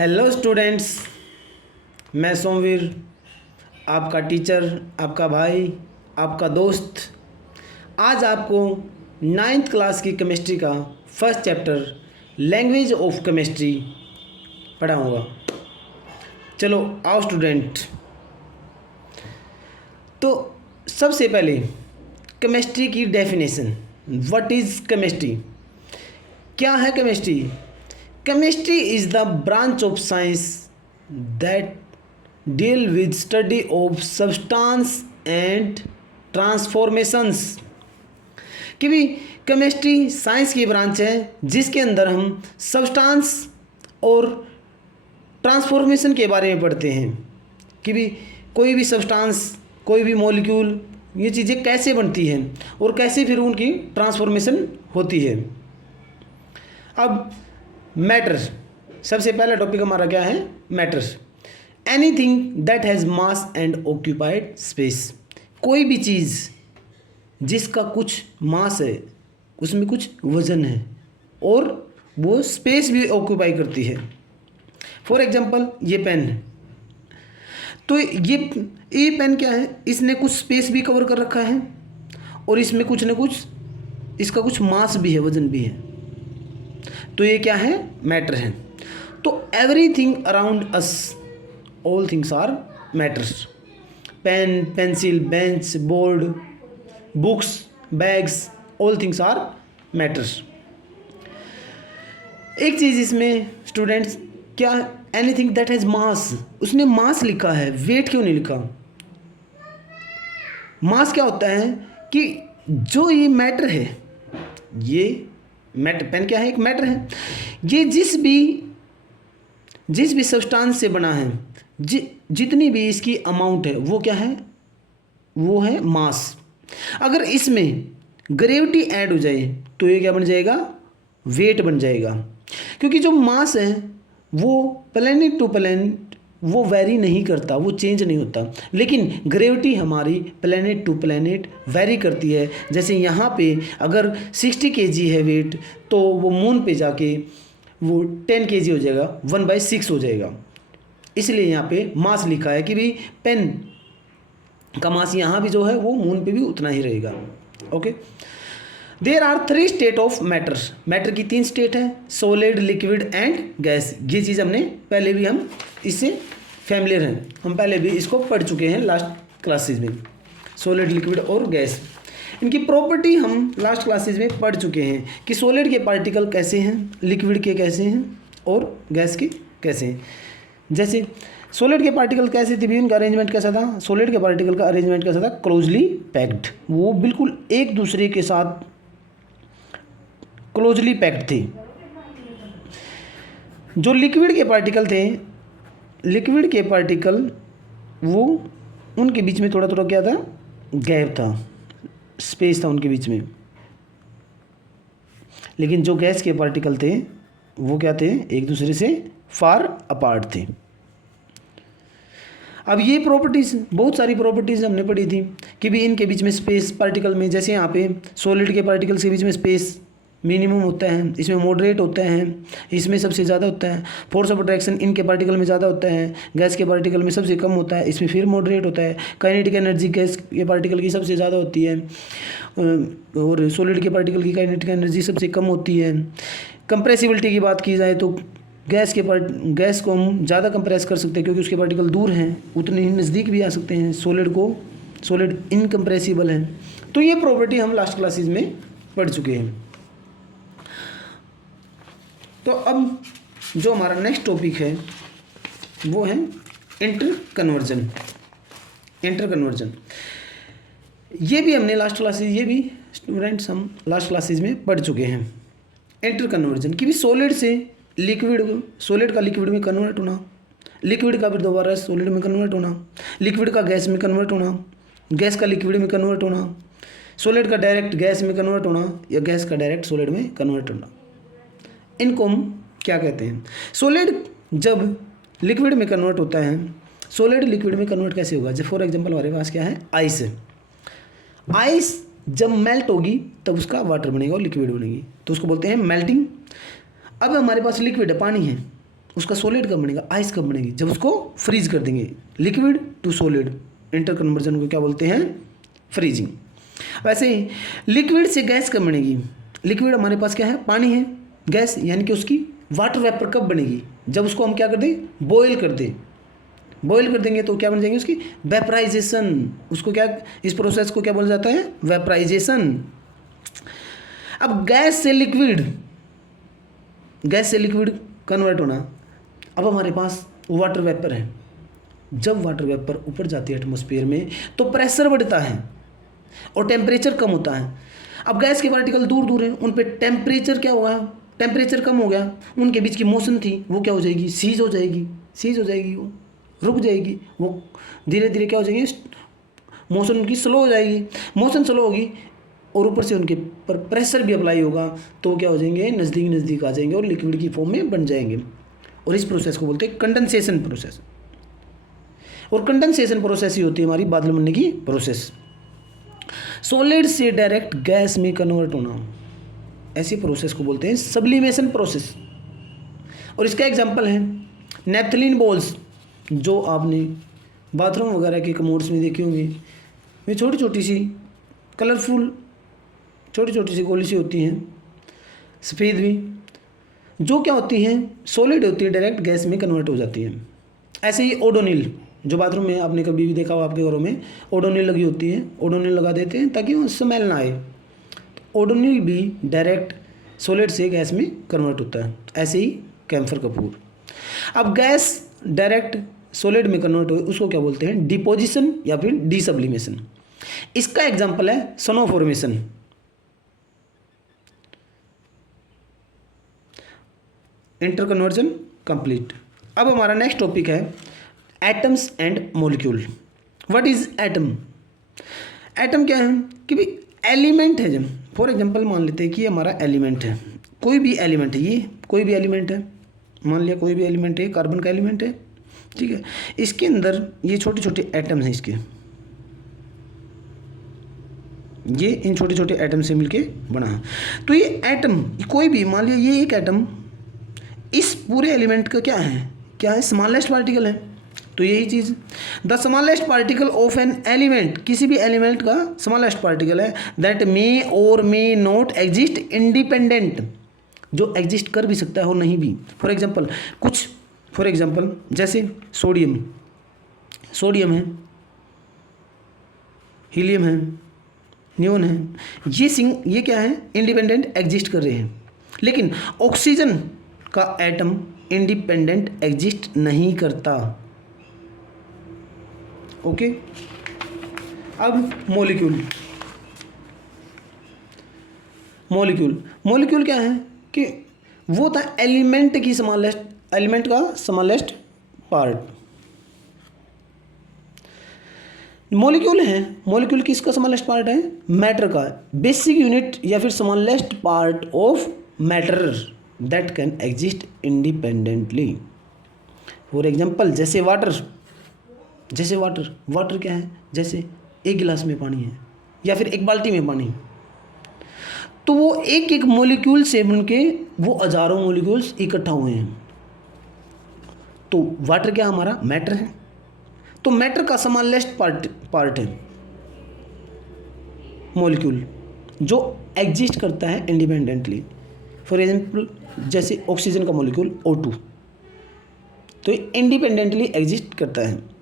Hello students, मैं सोमवीर, आपका teacher, आपका भाई, आपका दोस्त। आज आपको 9th क्लास की केमिस्ट्री का first chapter language of chemistry पढ़ाऊँगा। चलो आओ स्टूडेंट। तो सबसे पहले केमिस्ट्री की डेफिनेशन। What is chemistry? क्या है chemistry? Chemistry is the branch of science that deal with study of substance and transformations। कि भी केमिस्ट्री साइंस की ब्रांच है जिसके अंदर हम सब्सटेंस और ट्रांसफॉर्मेशन के बारे में पढ़ते हैं कि भी कोई भी सब्सटेंस, कोई भी मॉलिक्यूल, ये चीज़ें कैसे बनती हैं और कैसे फिर उनकी ट्रांसफॉर्मेशन होती है। अब मैटर, सबसे पहला टॉपिक हमारा क्या है? Matter. Anything that has mass and occupied space. कोई भी चीज़ जिसका कुछ मास है, उसमें कुछ वजन है और वो स्पेस भी ऑक्यूपाई करती है। फॉर एग्जांपल ये पेन है, तो ये पेन क्या है? इसने कुछ स्पेस भी कवर कर रखा है और इसमें कुछ न कुछ इसका कुछ मास भी है, वजन भी है। तो ये क्या है? मैटर है। तो everything around us, all things are matters. Pen, pencil, bench, board, books, bags, all things are matters. एक चीज़ इसमें स्टूडेंट्स, क्या एनीथिंग दैट हैज़ मास, उसने मास लिखा है, वेट क्यों नहीं लिखा? मास क्या होता है कि जो ये मैटर है, ये मैटर, पेन क्या है? एक मैटर है। ये जिस भी सब्सटेंस से बना है, जितनी भी इसकी अमाउंट है, वो क्या है? वो है मास। अगर इसमें ग्रेविटी ऐड हो जाए तो ये क्या बन जाएगा? वेट बन जाएगा। क्योंकि जो मास है वो प्लैनेट टू प्लैनेट वो वेरी नहीं करता, वो चेंज नहीं होता, लेकिन ग्रेविटी हमारी प्लैनेट टू प्लैनेट वेरी करती है। जैसे यहाँ पे अगर 60 kg है वेट, तो वो मून पे जाके वो 10 kg हो जाएगा, 1/6 हो जाएगा। इसलिए यहाँ पे मास लिखा है कि भी पेन का मास यहाँ भी जो है वो मून पे भी उतना ही रहेगा। Okay. There are 3 state of matter. Matter की 3 स्टेट है, सॉलिड, लिक्विड एंड गैस। ये चीज़ हमने पहले भी, हम इससे फैमिलियर हैं, हम पहले भी इसको पढ़ चुके हैं लास्ट क्लासेस में। सॉलिड, लिक्विड और गैस, इनकी प्रॉपर्टी हम लास्ट क्लासेस में पढ़ चुके हैं कि सॉलिड के पार्टिकल कैसे हैं, लिक्विड के कैसे हैं और गैस के कैसे हैं। जैसे सॉलिड के पार्टिकल कैसे थे भी, उनका अरेंजमेंट कैसा था? सॉलिड के पार्टिकल का अरेंजमेंट कैसा था? Closely packed. वो बिल्कुल एक दूसरे के साथ क्लोजली पैक्ड थे। जो लिक्विड के पार्टिकल थे, लिक्विड के पार्टिकल वो उनके बीच में थोड़ा थोड़ा क्या था? गैप था, स्पेस था उनके बीच में। लेकिन जो गैस के पार्टिकल थे वो क्या थे? एक दूसरे से फार अपार्ट थे। अब ये प्रॉपर्टीज़, बहुत सारी प्रॉपर्टीज़ हमने पढ़ी थी कि भी इनके बीच में स्पेस पार्टिकल में, जैसे यहाँ पे सॉलिड के पार्टिकल्स के बीच में स्पेस मिनिमम होता है, इसमें मॉडरेट होता है, इसमें सबसे ज़्यादा होता है। फोर्स ऑफ अट्रैक्शन इनके पार्टिकल में ज़्यादा होता है, गैस के पार्टिकल में सबसे कम होता है, इसमें फिर मॉडरेट होता है। काइनेटिक एनर्जी गैस के पार्टिकल की सबसे ज़्यादा होती है और सॉलिड के पार्टिकल की काइनेटिक एनर्जी सबसे कम होती है। कंप्रेसिबिलिटी की बात की जाए तो गैस को हम ज़्यादा कंप्रेस कर सकते हैं क्योंकि उसके पार्टिकल दूर हैं, उतने ही नज़दीक भी आ सकते हैं। सॉलिड इनकम्प्रेसिबल है। तो ये प्रॉपर्टी हम लास्ट क्लासेस में पढ़ चुके हैं। तो अब जो हमारा नेक्स्ट टॉपिक है वो है इंटर कन्वर्जन। ये भी हमने लास्ट क्लासेस, ये भी स्टूडेंट्स हम लास्ट क्लासेस में पढ़ चुके हैं। इंटर कन्वर्जन कि भी सॉलिड से लिक्विड, सॉलिड का लिक्विड में कन्वर्ट होना, लिक्विड का फिर दोबारा सॉलिड में कन्वर्ट होना, लिक्विड का गैस में कन्वर्ट होना, गैस का लिक्विड में कन्वर्ट होना, सॉलिड का डायरेक्ट गैस में कन्वर्ट होना या गैस का डायरेक्ट सॉलिड में कन्वर्ट होना। इनको हम क्या कहते हैं? सॉलिड जब लिक्विड में कन्वर्ट होता है, सॉलिड लिक्विड में कन्वर्ट कैसे होगा? जब फॉर एग्जांपल हमारे पास क्या है? आइस है। आइस जब मेल्ट होगी तब उसका वाटर बनेगा और लिक्विड बनेगी, तो उसको बोलते हैं मेल्टिंग। अब हमारे पास लिक्विड है, पानी है, उसका सॉलिड कब बनेगा, आइस कब बनेगी, जब उसको फ्रीज कर देंगे। Liquid to solid interconversion को क्या बोलते हैं, फ्रीजिंग। वैसे ही लिक्विड से गैस कब बनेगी, लिक्विड हमारे पास क्या है, पानी है, गैस यानी कि उसकी वाटर वेपर कब बनेगी, जब उसको हम क्या कर दें, बॉयल कर दें। बॉयल कर देंगे तो क्या बन जाएंगे उसकी, वेपराइजेशन। उसको क्या, इस प्रोसेस को क्या बोला जाता है, वेपराइजेशन। अब गैस से लिक्विड कन्वर्ट होना। अब हमारे पास वाटर वेपर है, जब वाटर वेपर ऊपर जाती है एटमॉस्फेयर में तो प्रेशर बढ़ता है और टेम्परेचर कम होता है। अब गैस के पार्टिकल दूर दूर हैं, उन पे टेम्परेचर क्या हुआ, टेम्परेचर कम हो गया, उनके बीच की मोशन थी वो क्या हो जाएगी, सीज हो जाएगी, वो रुक जाएगी, वो धीरे धीरे क्या हो जाएगी, मोशन उनकी स्लो हो जाएगी। मोशन स्लो होगी और ऊपर से उनके पर प्रेशर भी अप्लाई होगा तो क्या हो जाएंगे, नज़दीक आ जाएंगे और लिक्विड की फॉर्म में बन जाएंगे। और इस प्रोसेस को बोलते हैं कंडेंसेशन प्रोसेस। और कंडेंसेशन प्रोसेस ही होती है हमारी बादल बनने की प्रोसेस। सॉलिड से डायरेक्ट गैस में कन्वर्ट होना, ऐसी प्रोसेस को बोलते हैं सब्लिमेशन प्रोसेस। और इसका एग्जांपल है नेपथलीन बॉल्स, जो आपने बाथरूम वगैरह के कमोड्स में देखी होंगी। ये छोटी छोटी सी कलरफुल छोटी छोटी सी गोली सी होती हैं, सफ़ेद भी, जो क्या होती हैं, सॉलिड होती है, डायरेक्ट गैस में कन्वर्ट हो जाती है। ऐसे ही ओडोनिल, जो बाथरूम में आपने कभी भी देखा हो आपके घरों में, ओडोनिल लगी होती है, ओडोनिल लगा देते हैं ताकि वो स्मेल ना आए। ओडोनिल भी डायरेक्ट सॉलिड से गैस में कन्वर्ट होता है। ऐसे ही कैम्फर कपूर। अब गैस डायरेक्ट सॉलिड में कन्वर्ट हो उसको क्या बोलते हैं, डिपोजिशन या फिर डीसब्लिमेशन। इसका एग्जाम्पल है snow formation. Inter conversion complete. अब हमारा नेक्स्ट टॉपिक है atoms and molecule. What is atom, atom क्या है कि भाई एलिमेंट है। जब फॉर एग्जांपल मान लेते हैं कि हमारा एलिमेंट है, कोई भी एलिमेंट है, ये कोई भी एलिमेंट है, मान लिया कोई भी एलिमेंट है, कार्बन का एलिमेंट है, ठीक है। इसके अंदर ये छोटे छोटे एटम्स हैं, इसके ये इन छोटे छोटे एटम से मिलके बना है। तो ये एटम कोई भी, मान लिया ये एक एटम इस पूरे एलिमेंट का क्या है, स्मॉलेस्ट पार्टिकल है। तो यही चीज़, the smallest particle of an element, किसी भी एलिमेंट का स्मॉलेस्ट पार्टिकल है, that may or may not exist independent, जो एग्जिस्ट कर भी सकता है और नहीं भी। फॉर एग्जांपल जैसे सोडियम है, हीलियम है, नियोन है, ये क्या है, इंडिपेंडेंट एग्जिस्ट कर रहे हैं। लेकिन ऑक्सीजन का एटम इंडिपेंडेंट एग्जिस्ट नहीं करता। ओके। अब मॉलिक्यूल क्या है कि वो था एलिमेंट का स्मॉलेस्ट पार्ट। मॉलिक्यूल किसका स्मॉलेस्ट पार्ट है, मैटर का, बेसिक यूनिट या फिर smallest part of matter that can exist independently. For example जैसे वाटर क्या है, जैसे एक गिलास में पानी है या फिर एक बाल्टी में पानी, तो वो एक एक मॉलिक्यूल से बनके वो हजारों मॉलिक्यूल्स इकट्ठा हुए हैं। तो वाटर क्या हमारा मैटर है, तो मैटर का स्मॉलेस्ट पार्ट है मॉलिक्यूल, जो एग्जिस्ट करता है इंडिपेंडेंटली। फॉर एग्जांपल जैसे ऑक्सीजन का मॉलिक्यूल O2, तो ये इंडिपेंडेंटली एग्जिस्ट करता है।